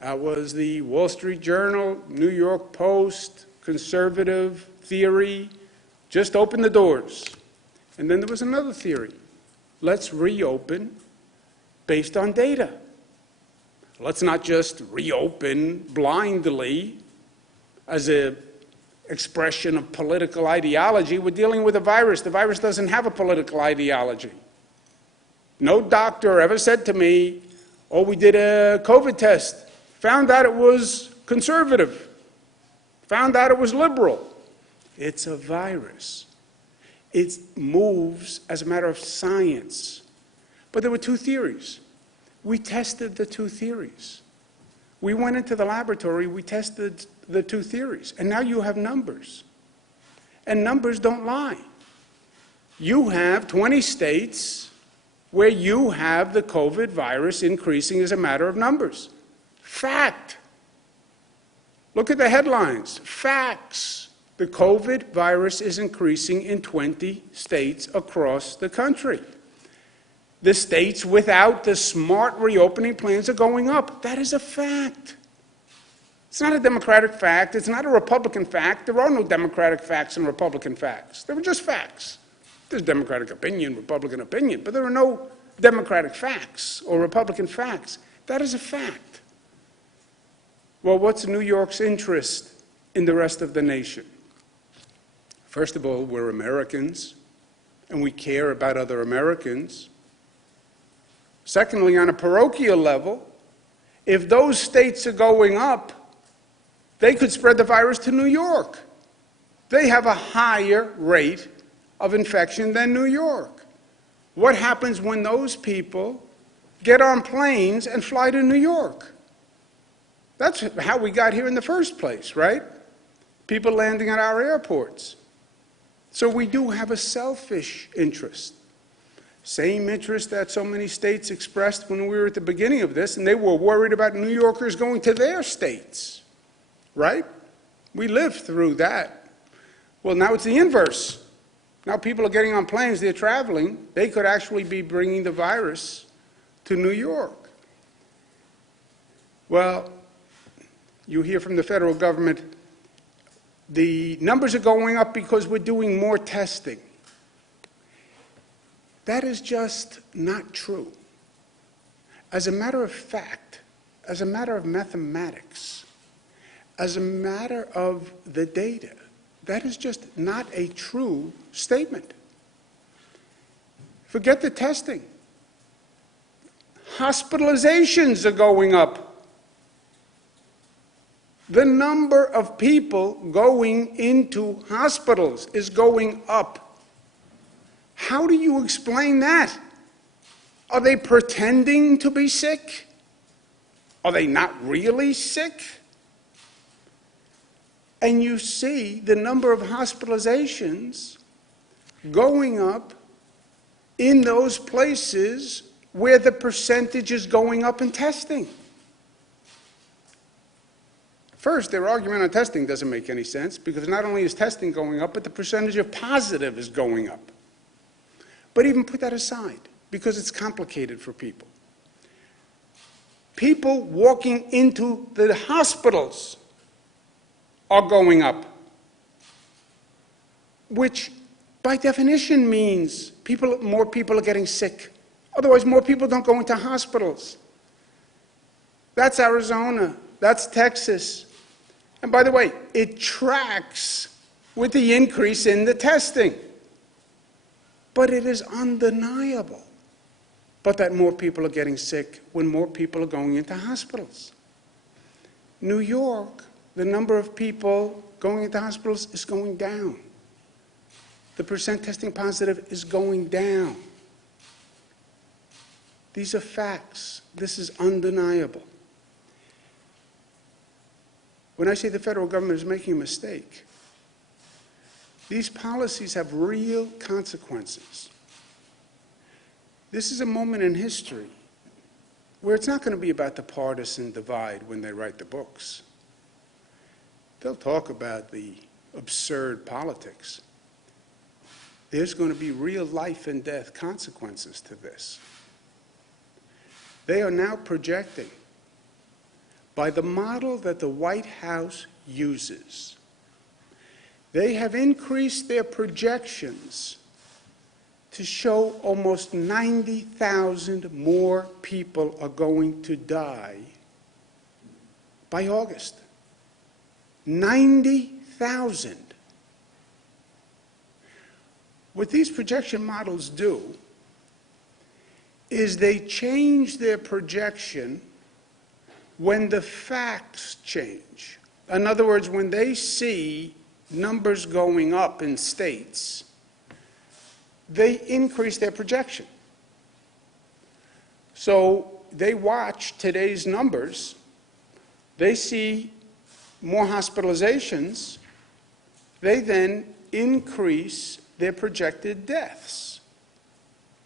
That was the Wall Street Journal, New York Post, conservative theory. Just open the doors. And then there was another theory. Let's reopen based on data. Let's not just reopen blindly as an expression of political ideology. We're dealing with a virus. The virus doesn't have a political ideology. No doctor ever said to me, oh, we did a COVID test, found out it was conservative, found out it was liberal. It's a virus. It moves as a matter of science. But there were two theories. We tested the two theories. We went into the laboratory, we tested the two theories, and now you have numbers. And numbers don't lie. You have 20 states where you have the COVID virus increasing as a matter of numbers. Fact. Look at the headlines. Facts. The COVID virus is increasing in 20 states across the country. The states without the smart reopening plans are going up. That is a fact. It's not a Democratic fact. It's not a Republican fact. There are no Democratic facts and Republican facts. They were just facts. There's Democratic opinion, Republican opinion, but there are no Democratic facts or Republican facts. That is a fact. Well, what's New York's interest in the rest of the nation? First of all, we're Americans, and we care about other Americans. Secondly, on a parochial level, if those states are going up, they could spread the virus to New York. They have a higher rate of infection than New York. What happens when those people get on planes and fly to New York? That's how we got here in the first place, right? People landing at our airports. So we do have a selfish interest. Same interest that so many states expressed when we were at the beginning of this, and they were worried about New Yorkers going to their states, right? We lived through that. Well, now it's the inverse. Now people are getting on planes, they're traveling. They could actually be bringing the virus to New York. Well, you hear from the federal government, the numbers are going up because we're doing more testing. That is just not true. As a matter of fact, as a matter of mathematics, as a matter of the data, that is just not a true statement. Forget the testing. Hospitalizations are going up. The number of people going into hospitals is going up. How do you explain that? Are they pretending to be sick? Are they not really sick? And you see the number of hospitalizations going up in those places where the percentage is going up in testing. First, their argument on testing doesn't make any sense because not only is testing going up, but the percentage of positive is going up. But even put that aside, because it's complicated for people. People walking into the hospitals are going up, which by definition means more people are getting sick. Otherwise, more people don't go into hospitals. That's Arizona. That's Texas. And by the way, it tracks with the increase in the testing. But it is undeniable. But that more people are getting sick when more people are going into hospitals. New York, the number of people going into hospitals is going down. The percent testing positive is going down. These are facts. This is undeniable. When I say the federal government is making a mistake, these policies have real consequences. This is a moment in history where it's not going to be about the partisan divide when they write the books. They'll talk about the absurd politics. There's going to be real life and death consequences to this. They are now projecting by the model that the White House uses. They have increased their projections to show almost 90,000 more people are going to die by August. 90,000. What these projection models do is they change their projection when the facts change. In other words, when they see numbers going up in states, they increase their projection. So they watch today's numbers, they see more hospitalizations, they then increase their projected deaths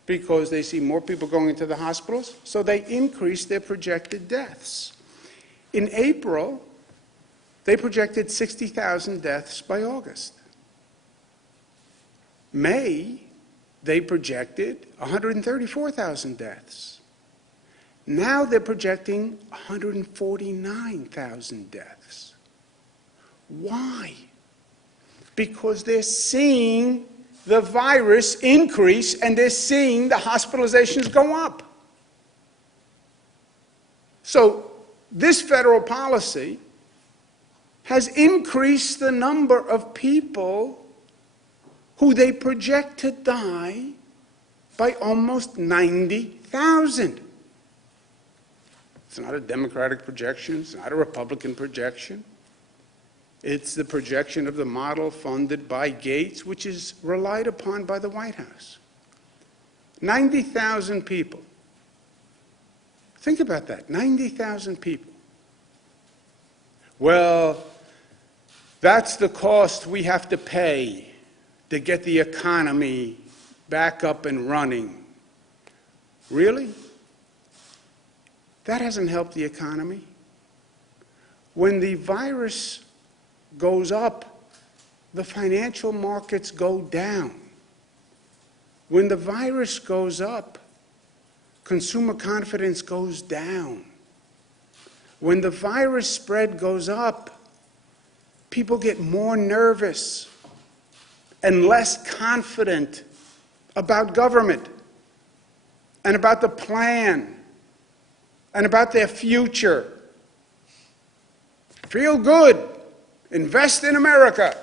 because they see more people going into the hospitals, so they increase their projected deaths. In April, they projected 60,000 deaths by August. May, they projected 134,000 deaths. Now they're projecting 149,000 deaths. Why? Because they're seeing the virus increase and they're seeing the hospitalizations go up. So this federal policy has increased the number of people who they project to die by almost 90,000. It's not a Democratic projection, it's not a Republican projection. It's the projection of the model funded by Gates, which is relied upon by the White House. 90,000 people. Think about that, 90,000 people. Well, that's the cost we have to pay to get the economy back up and running. Really? That hasn't helped the economy. When the virus goes up, the financial markets go down. When the virus goes up, consumer confidence goes down. When the virus spread goes up, people get more nervous and less confident about government and about the plan and about their future. Feel good. Invest in America.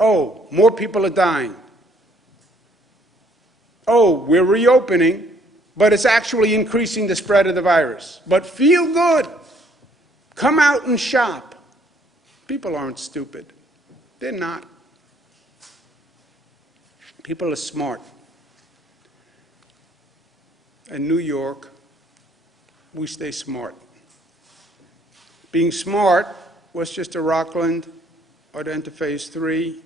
Oh, more people are dying. Oh, we're reopening, but it's actually increasing the spread of the virus. But feel good. Come out and shop. People aren't stupid. They're not. People are smart. In New York, we stay smart. Being smart, Westchester Rockland are into phase 3.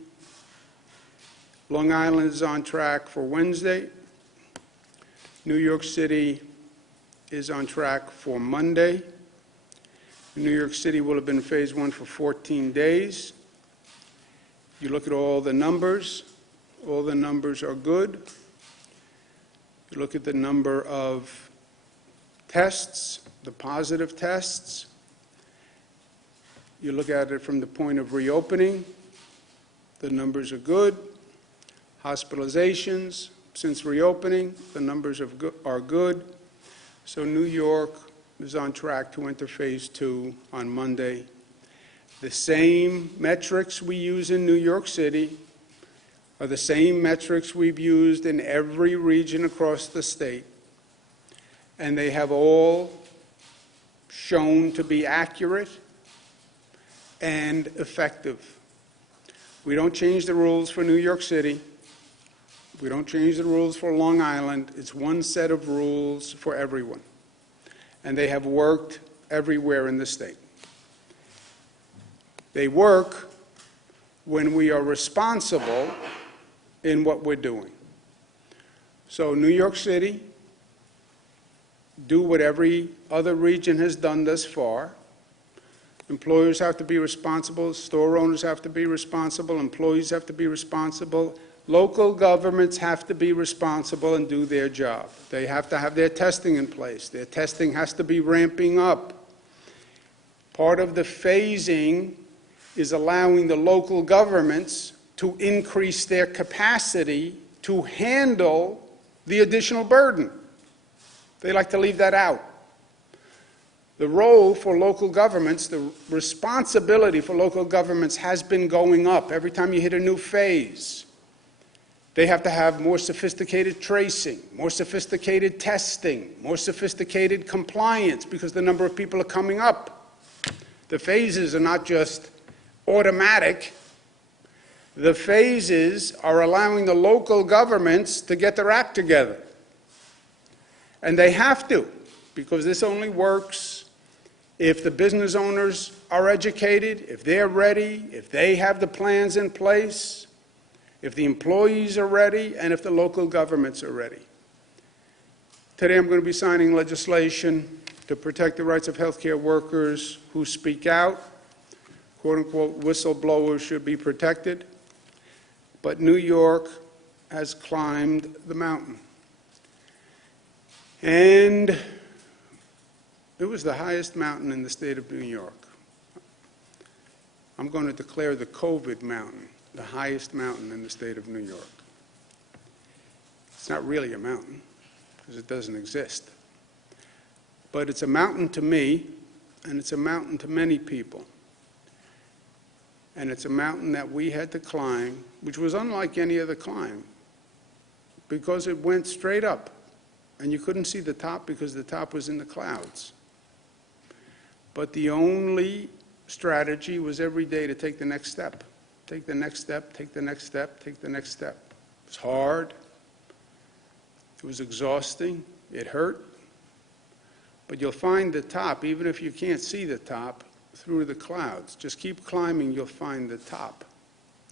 Long Island is on track for Wednesday. New York City is on track for Monday. New York City will have been in phase 1 for 14 days. You look at all the numbers are good. You look at the number of tests, the positive tests. You look at it from the point of reopening, the numbers are good. Hospitalizations, since reopening, the numbers are good. So New York is on track to enter phase 2 on Monday. The same metrics we use in New York City are the same metrics we've used in every region across the state. And they have all shown to be accurate and effective. We don't change the rules for New York City. We don't change the rules for Long Island. It's one set of rules for everyone. And they have worked everywhere in the state. They work when we are responsible in what we're doing. So New York City, do what every other region has done thus far. Employers have to be responsible, store owners have to be responsible, employees have to be responsible, local governments have to be responsible and do their job. They have to have their testing in place. Their testing has to be ramping up. Part of the phasing is allowing the local governments to increase their capacity to handle the additional burden. They like to leave that out. The role for local governments, the responsibility for local governments has been going up. Every time you hit a new phase, they have to have more sophisticated tracing, more sophisticated testing, more sophisticated compliance because the number of people are coming up. The phases are not just automatic. The phases are allowing the local governments to get their act together. And they have to, because this only works if the business owners are educated, if they're ready, if they have the plans in place, if the employees are ready, and if the local governments are ready. Today I'm going to be signing legislation to protect the rights of healthcare workers who speak out. Quote-unquote, whistleblowers should be protected. But New York has climbed the mountain. And it was the highest mountain in the state of New York. I'm going to declare the COVID mountain the highest mountain in the state of New York. It's not really a mountain because it doesn't exist. But it's a mountain to me, and it's a mountain to many people. And it's a mountain that we had to climb, which was unlike any other climb, because it went straight up. And you couldn't see the top because the top was in the clouds. But the only strategy was every day to take the next step. Take the next step, take the next step, take the next step. It was hard. It was exhausting. It hurt. But you'll find the top, even if you can't see the top, through the clouds. Just keep climbing, you'll find the top.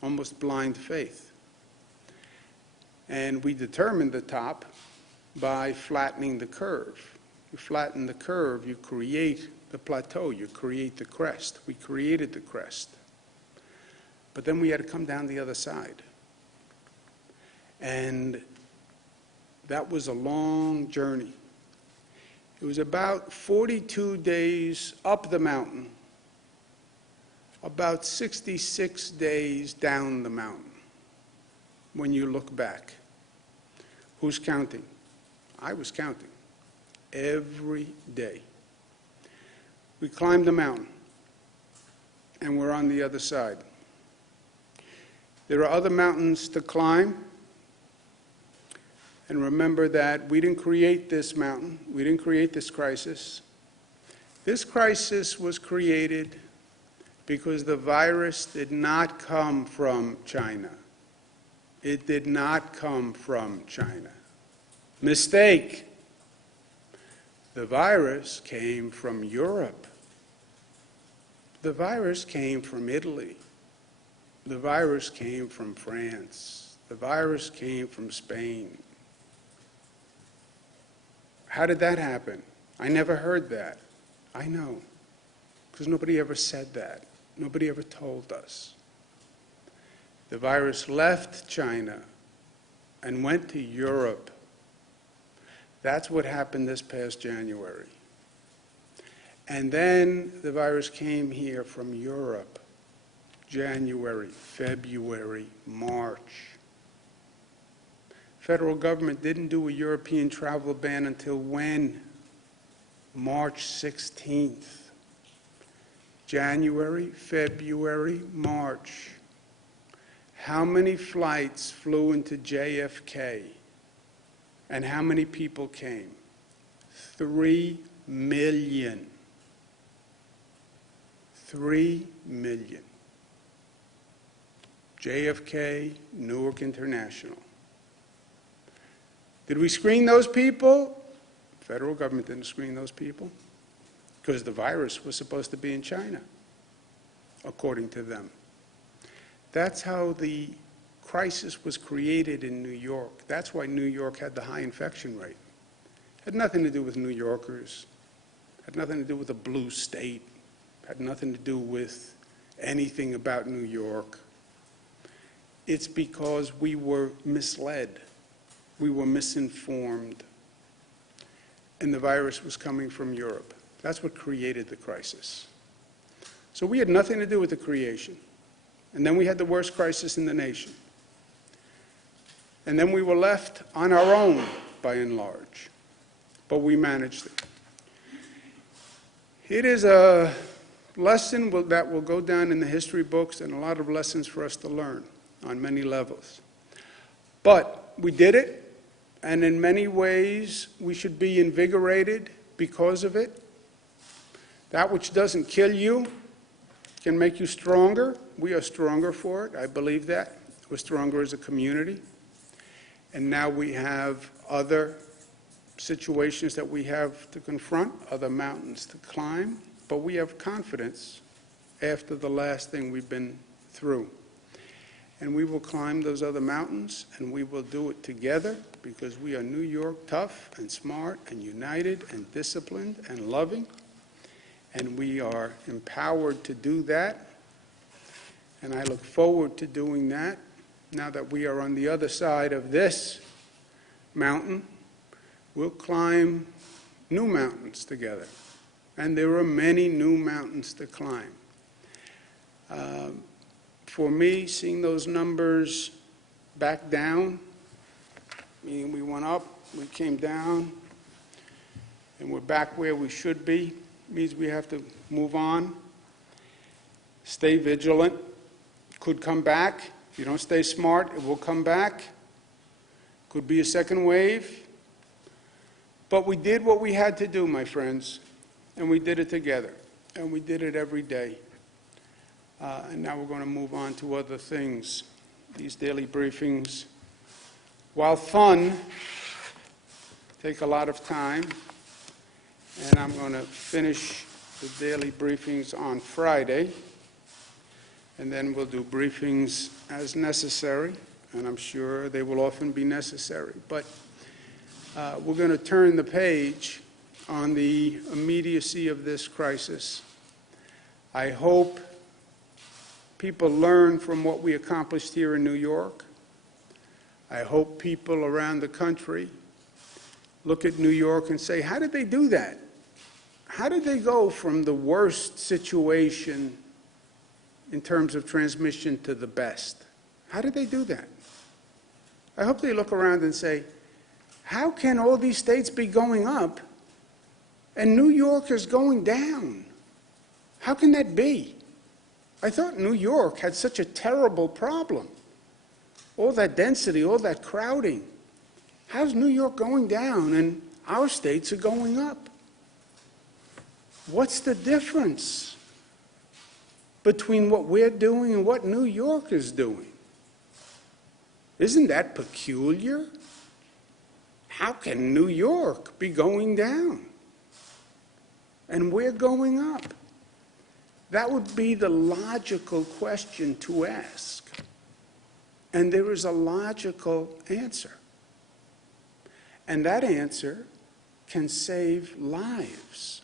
Almost blind faith. And we determined the top by flattening the curve. You flatten the curve, you create the plateau, you create the crest. We created the crest. But then we had to come down the other side. And that was a long journey. It was about 42 days up the mountain, about 66 days down the mountain when you look back. Who's counting? I was counting every day. We climbed the mountain, and we're on the other side. There are other mountains to climb. And remember that we didn't create this mountain. We didn't create this crisis. This crisis was created because the virus did not come from China. It did not come from China. Mistake. The virus came from Europe. The virus came from Italy. The virus came from France. The virus came from Spain. How did that happen? I never heard that. I know, because nobody ever said that. Nobody ever told us. The virus left China and went to Europe. That's what happened this past January. And then the virus came here from Europe, January, February, March. Federal government didn't do a European travel ban until when? March 16th. January, February, March. How many flights flew into JFK? And how many people came? 3 million. 3 million. JFK, Newark International. Did we screen those people? The federal government didn't screen those people because the virus was supposed to be in China, according to them. That's how the crisis was created in New York. That's why New York had the high infection rate. It had nothing to do with New Yorkers. It had nothing to do with a blue state. It had nothing to do with anything about New York. It's because we were misled. We were misinformed. And the virus was coming from Europe. That's what created the crisis. So we had nothing to do with the creation. And then we had the worst crisis in the nation. And then we were left on our own, by and large. But we managed it. It is a lesson that will go down in the history books, and a lot of lessons for us to learn on many levels. But we did it, and in many ways we should be invigorated because of it. That which doesn't kill you can make you stronger. We are stronger for it. I believe that. We're stronger as a community. And now we have other situations that we have to confront, other mountains to climb, but we have confidence after the last thing we've been through. And we will climb those other mountains, and we will do it together, because we are New York tough and smart and united and disciplined and loving, and we are empowered to do that. And I look forward to doing that now that we are on the other side of this mountain. We'll climb new mountains together. And there are many new mountains to climb. For me, seeing those numbers back down, meaning we went up, we came down, and we're back where we should be, means we have to move on, stay vigilant. Could come back. If you don't stay smart, it will come back. Could be a second wave. But we did what we had to do, my friends, and we did it together, and we did it every day. And now we're going to move on to other things. These daily briefings, while fun, take a lot of time, and I'm going to finish the daily briefings on Friday, and then we'll do briefings as necessary, and I'm sure they will often be necessary. But we're going to turn the page on the immediacy of this crisis. I hope people learn from what we accomplished here in New York. I hope people around the country look at New York and say, how did they do that? How did they go from the worst situation in terms of transmission to the best? How did they do that? I hope they look around and say, how can all these states be going up and New York is going down? How can that be? I thought New York had such a terrible problem. All that density, all that crowding. How's New York going down and our states are going up? What's the difference between what we're doing and what New York is doing? Isn't that peculiar? How can New York be going down and we're going up? That would be the logical question to ask. And there is a logical answer. And that answer can save lives.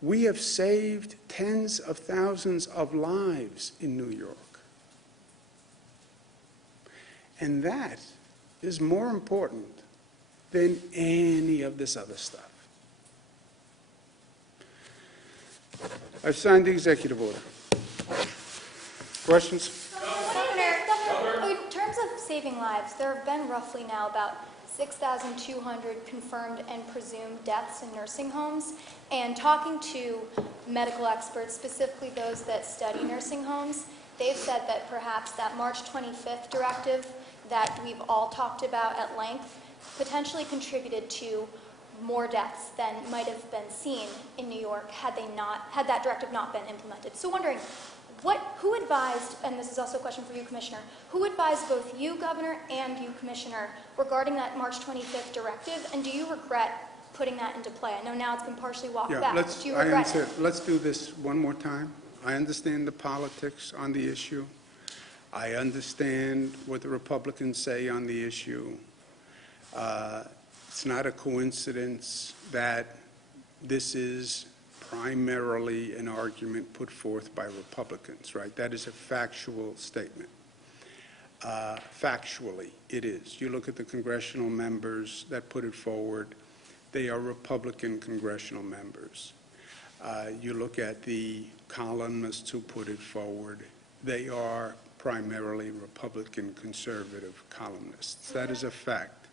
We have saved tens of thousands of lives in New York. And that is more important than any of this other stuff. I've signed the executive order. Questions? Governor, in terms of saving lives, there have been roughly now about 6,200 confirmed and presumed deaths in nursing homes. And talking to medical experts, specifically those that study nursing homes, they've said that perhaps that March 25th directive that we've all talked about at length potentially contributed to more deaths than might have been seen in New York had that directive not been implemented. So wondering, who advised, and this is also a question for you, Commissioner, who advised both you, Governor, and you, Commissioner, regarding that March 25th directive, and do you regret putting that into play? I know now it's been partially walked back. Do you regret it? Let's do this one more time. I understand the politics on the issue. I understand what the Republicans say on the issue. It's not a coincidence that this is primarily an argument put forth by Republicans, right? That is a factual statement. Factually, it is. You look at the congressional members that put it forward, they are Republican congressional members. You look at the columnists who put it forward, they are primarily Republican conservative columnists. That is a fact.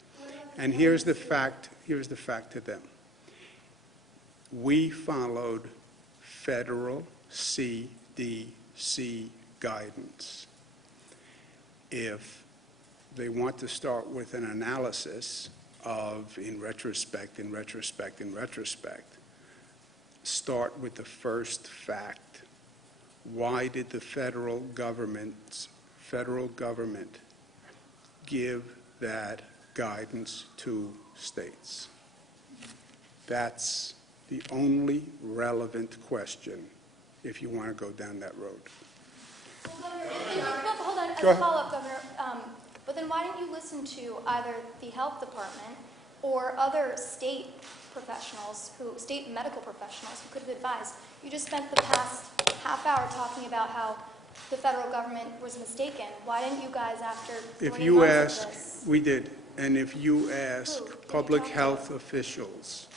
And here's the fact to them. We followed federal CDC guidance. If they want to start with an analysis of in retrospect, start with the first fact. Why did the federal government give that guidance to states? That's the only relevant question if you want to go down that road. Hold on, as Go a ahead. follow-up, Governor, but then why didn't you listen to either the health department or other state professionals, state medical professionals who could have advised? You just spent the past half hour talking about how the federal government was mistaken. Why didn't you guys, after 20 If you months of ask, this? we did, and if you ask Who? Did you public talk to? health officials,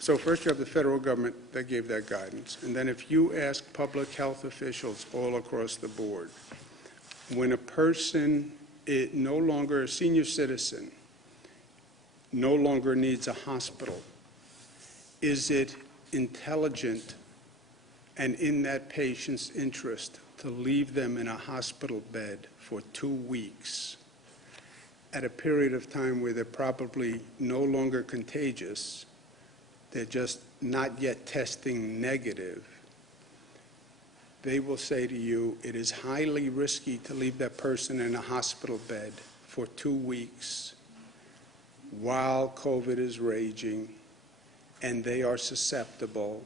so first you have the federal government that gave that guidance, and then if you ask public health officials all across the board, when a person is no longer a senior citizen, no longer needs a hospital, is it intelligent and in that patient's interest to leave them in a hospital bed for 2 weeks at a period of time where they're probably no longer contagious, they're just not yet testing negative? They will say to you, it is highly risky to leave that person in a hospital bed for 2 weeks while COVID is raging and they are susceptible,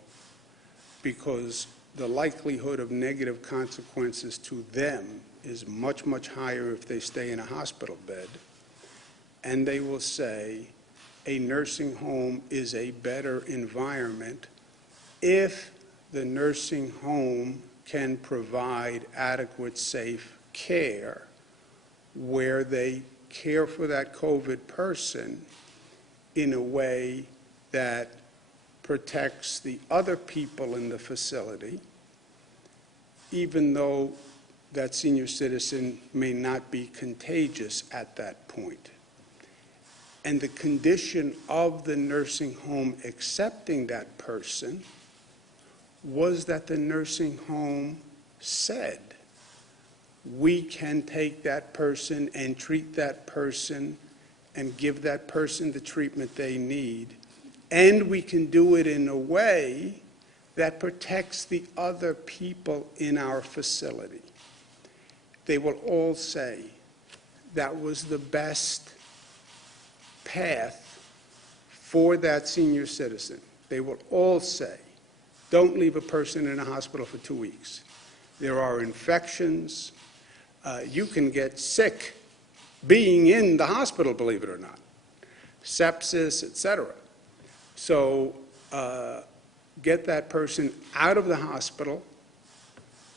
because the likelihood of negative consequences to them is much, much higher if they stay in a hospital bed. And they will say a nursing home is a better environment if the nursing home can provide adequate, safe care where they care for that COVID person in a way that protects the other people in the facility, even though that senior citizen may not be contagious at that point. And the condition of the nursing home accepting that person was that the nursing home said, we can take that person and treat that person and give that person the treatment they need, and we can do it in a way that protects the other people in our facility. They will all say that was the best path for that senior citizen. They will all say, don't leave a person in a hospital for 2 weeks. There are infections. You can get sick being in the hospital, believe it or not. Sepsis, etc. So get that person out of the hospital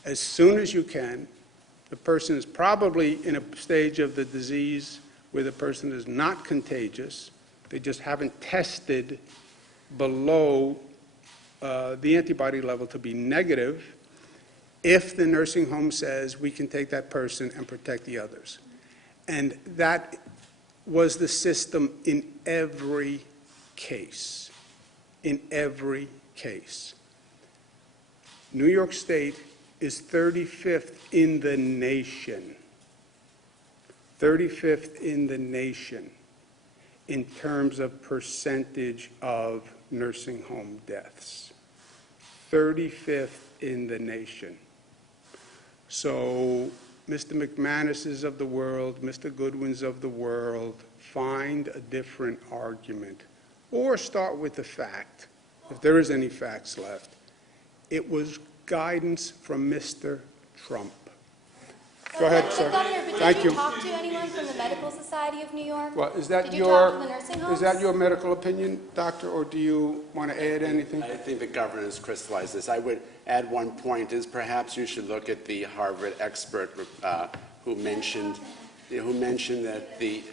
as soon as you can. The person is probably in a stage of the disease where the person is not contagious. They just haven't tested below the antibody level to be negative. If the nursing home says we can take that person and protect the others. And that was the system in every case. In every case. New York State is 35th in the nation. 35th in the nation in terms of percentage of nursing home deaths. 35th in the nation. So Mr. McManus's of the world, Mr. Goodwin's of the world, find a different argument. Or start with the fact, if there is any facts left. It was guidance from Mr. Trump. Go ahead, sir. Governor, but Thank did you you. talk to anyone from the Medical Society of New York? Well, is that Did you talk to the your nursing homes? is that your medical opinion, doctor, or do you want to add anything? I think the governor has crystallized this. I would add one point is perhaps you should look at the Harvard expert who mentioned that the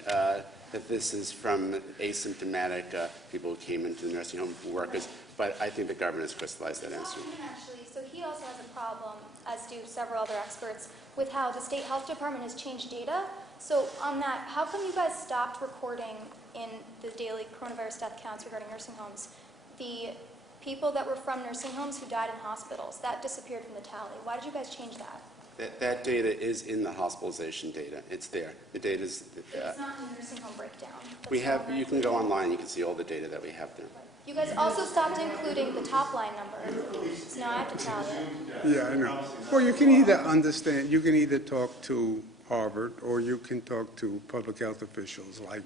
that this is from asymptomatic people who came into the nursing home workers, but I think the governor has crystallized that answer. Actually, so he also has a problem, as do several other experts, with how the state health department has changed data. So on that, how come you guys stopped recording in the daily coronavirus death counts regarding nursing homes the people that were from nursing homes who died in hospitals? That disappeared from the tally. Why did you guys change that? That data is in the hospitalization data. It's there. The data is. It's not in the nursing home breakdown. We have. You can go online. You can see all the data that we have there. You guys also stopped including the top line number. So now I have to tell you. Yeah, I know. Well, you can either understand, you can either talk to Harvard, or you can talk to public health officials like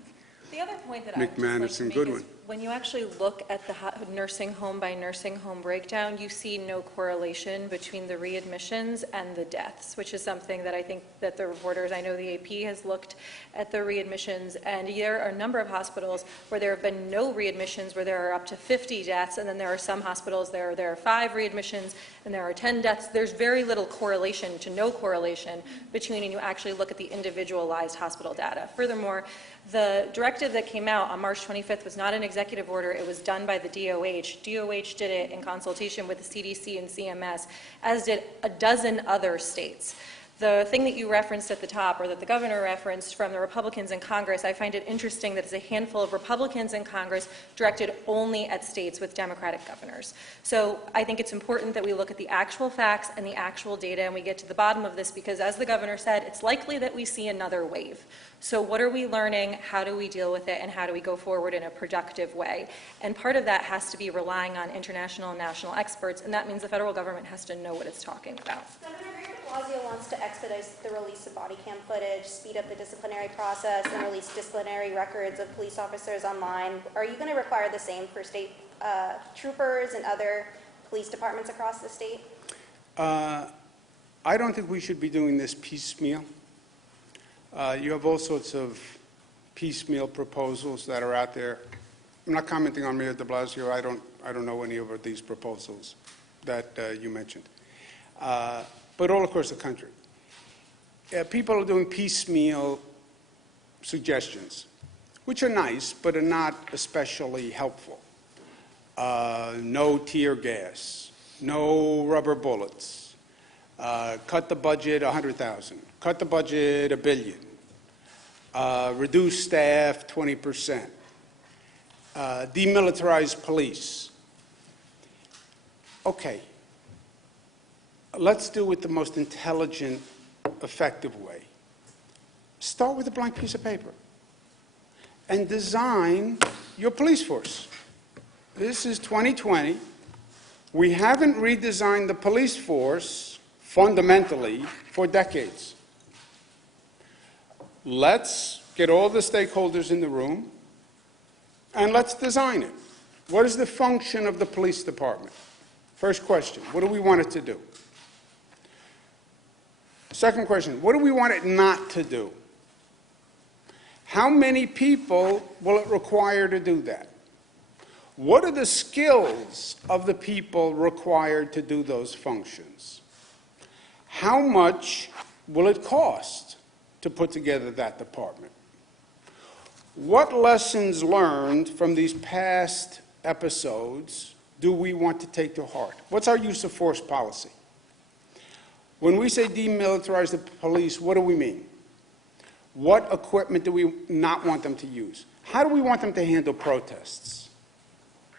The other point that I would just McManus like to and make Goodwin. is when you actually look at the nursing home by nursing home breakdown, you see no correlation between the readmissions and the deaths, which is something that I think that the reporters, I know the AP has looked at the readmissions, and there are a number of hospitals where there have been no readmissions, where there are up to 50 deaths, and then there are some hospitals there are 5 readmissions and there are 10 deaths. There's very little correlation to no correlation between, and you actually look at the individualized hospital data. Furthermore, the directive that came out on March 25th was not an executive order. It was done by the DOH. DOH did it in consultation with the CDC and CMS, as did a dozen other states. The thing that you referenced at the top, or that the governor referenced from the Republicans in Congress, I find it interesting that it's a handful of Republicans in Congress directed only at states with Democratic governors. So I think it's important that we look at the actual facts and the actual data, and we get to the bottom of this, because as the governor said, it's likely that we see another wave. So what are we learning? How do we deal with it? And how do we go forward in a productive way? And part of that has to be relying on international and national experts, and that means the federal government has to know what it's talking about. Governor Blasio wants to expedite the release of body cam footage, speed up the disciplinary process, and release disciplinary records of police officers online. Are you going to require the same for state troopers and other police departments across the state? I don't think we should be doing this piecemeal. You have all sorts of piecemeal proposals that are out there. I'm not commenting on Mayor de Blasio. I don't know any of these proposals that you mentioned. But all across the country. People are doing piecemeal suggestions, which are nice, but are not especially helpful. No tear gas, no rubber bullets, cut the budget 100,000, cut the budget $1 billion, reduce staff 20%, demilitarize police. Okay. Let's do it the most intelligent, effective way. Start with a blank piece of paper and design your police force. This is 2020. We haven't redesigned the police force fundamentally for decades. Let's get all the stakeholders in the room and let's design it. What is the function of the police department? First question, what do we want it to do? Second question, what do we want it not to do? How many people will it require to do that? What are the skills of the people required to do those functions? How much will it cost to put together that department? What lessons learned from these past episodes do we want to take to heart? What's our use of force policy? When we say demilitarize the police, what do we mean? What equipment do we not want them to use? How do we want them to handle protests?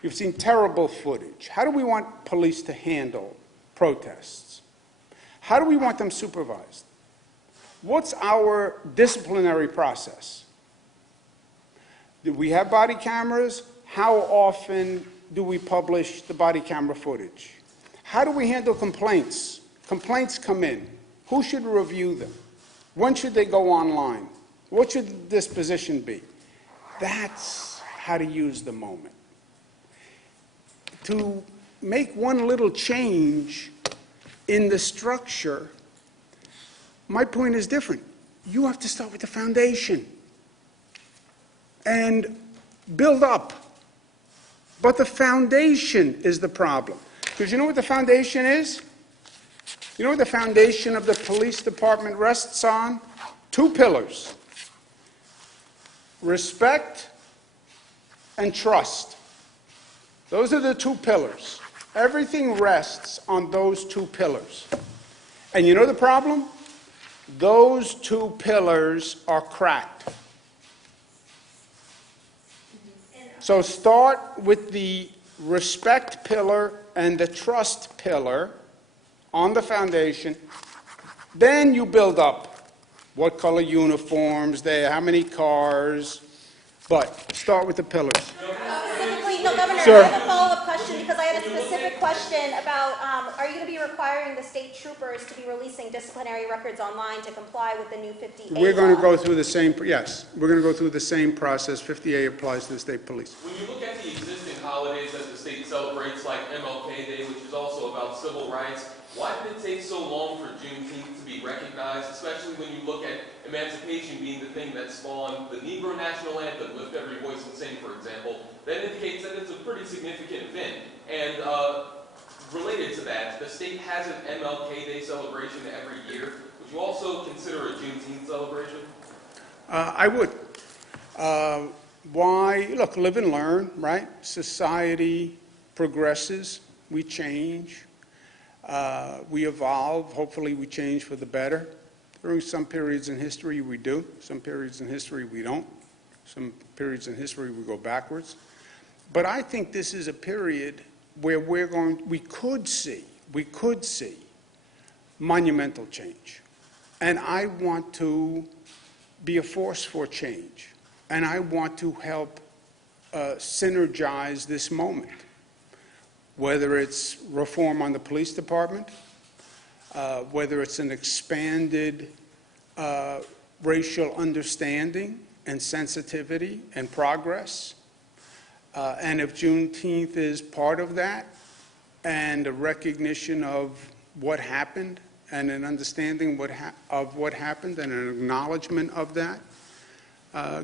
You've seen terrible footage. How do we want police to handle protests? How do we want them supervised? What's our disciplinary process? Do we have body cameras? How often do we publish the body camera footage? How do we handle complaints? Complaints come in. Who should review them? When should they go online? What should the disposition be? That's how to use the moment. To make one little change in the structure, my point is different. You have to start with the foundation and build up. But the foundation is the problem. Because you know what the foundation is? You know what the foundation of the police department rests on? 2 pillars. Respect and trust. Those are the two pillars. Everything rests on those two pillars. And you know the problem? Those two pillars are cracked. So start with the respect pillar and the trust pillar on the foundation. Then you build up what color uniforms there, how many cars, but start with the pillars. Specifically, no, Governor, Sir. I have a follow-up question because I had a specific question about, are you going to be requiring the state troopers to be releasing disciplinary records online to comply with the new 50A We're going to law? go through the same, yes, we're going to go through the same process. 50A applies to the state police. When you look at the existing holidays that the state celebrates, like MLK Day, which is also about civil rights, why did it take so long for Juneteenth to be recognized, especially when you look at emancipation being the thing that spawned the Negro National Anthem, Lift Every Voice and Sing, for example? That indicates that it's a pretty significant event. And related to that, the state has an MLK Day celebration every year. Would you also consider a Juneteenth celebration? I would. Why? Look, live and learn, right? Society progresses, we change, we evolve, hopefully we change for the better. During some periods in history we do, some periods in history we don't, some periods in history we go backwards. But I think this is a period where we could see monumental change. And I want to be a force for change. And I want to help synergize this moment, whether it's reform on the police department, whether it's an expanded racial understanding and sensitivity and progress. And if Juneteenth is part of that, and a recognition of what happened, and an understanding of what happened, and an acknowledgement of that,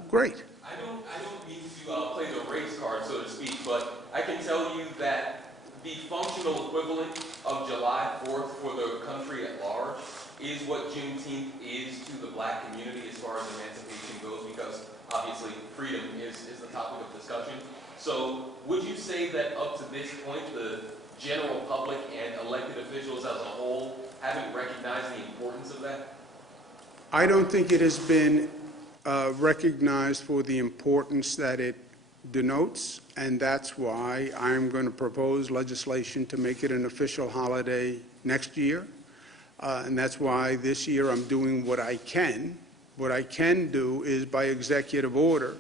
great. I don't mean to play the race card, so to speak, but I can tell you that the functional equivalent of July 4th for the country at large is what Juneteenth is to the black community as far as emancipation goes, because obviously freedom is the topic of discussion. So would you say that up to this point, the general public and elected officials as a whole haven't recognized the importance of that? I don't think it has been recognized for the importance that it denotes, and that's why I'm going to propose legislation to make it an official holiday next year. And that's why this year I'm doing what I can. What I can do is by executive order,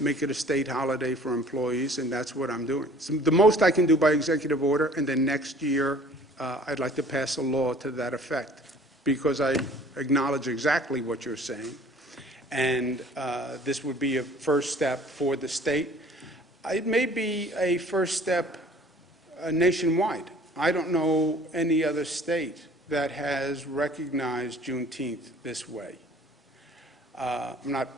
make it a state holiday for employees, and that's what I'm doing. So the most I can do by executive order, and then next year I'd like to pass a law to that effect, because I acknowledge exactly what you're saying. And this would be a first step for the state. It may be a first step nationwide. I don't know any other state that has recognized Juneteenth this way. I'm not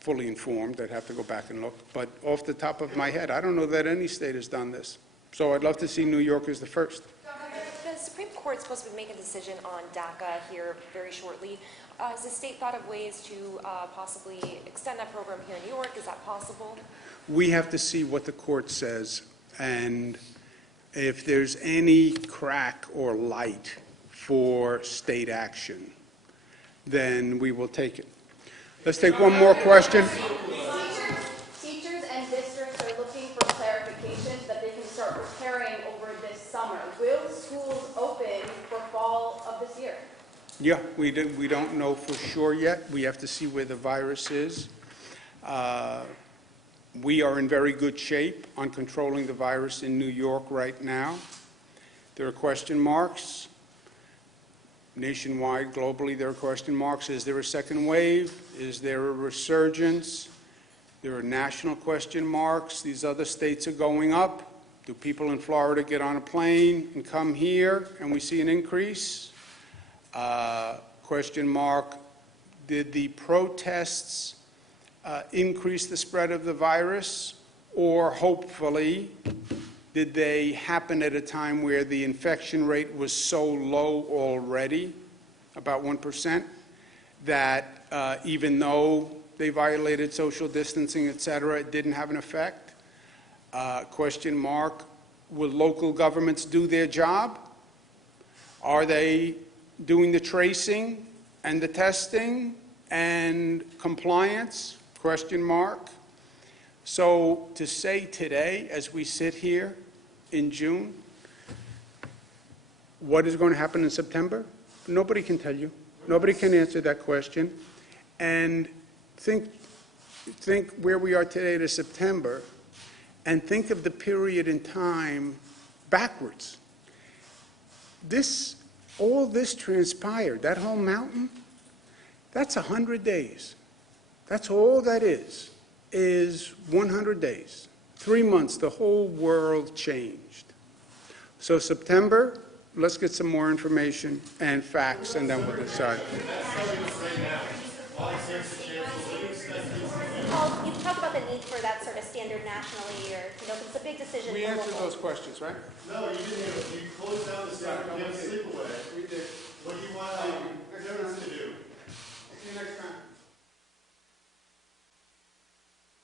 fully informed. I'd have to go back and look. But off the top of my head, I don't know that any state has done this. So I'd love to see New York as the first. The Supreme Court's supposed to make a decision on DACA here very shortly. Has the state thought of ways to possibly extend that program here in New York? Is that possible? We have to see what the court says, and if there's any crack or light for state action, then we will take it. Let's take one more question. Teachers and districts are looking for clarifications that they can start preparing over this summer. Will schools open for fall of this year? Yeah, we don't know for sure yet. We have to see where the virus is. We are in very good shape on controlling the virus in New York right now. There are question marks. Nationwide, globally, there are question marks. Is there a second wave? Is there a resurgence? There are national question marks. These other states are going up. Do people in Florida get on a plane and come here and we see an increase? Question mark, did the protests increase the spread of the virus, or hopefully did they happen at a time where the infection rate was so low already, about 1%, that even though they violated social distancing, et cetera. It didn't have an effect. Question mark, will local governments do their job? Are they doing the tracing and the testing and compliance? Question mark. So to say today, as we sit here in June, what is going to happen in September? Nobody can tell you. Nobody can answer that question. And think where we are today to September, and think of the period in time backwards. All this transpired, that whole mountain, that's 100 days. That's all that is 100 days. 3 months, the whole world changed. So September, let's get some more information and facts, and then we'll decide. Paul, you talked about the need for that sort of standard nationally, or, because it's a big decision We for answered local. those questions, right? No, you didn't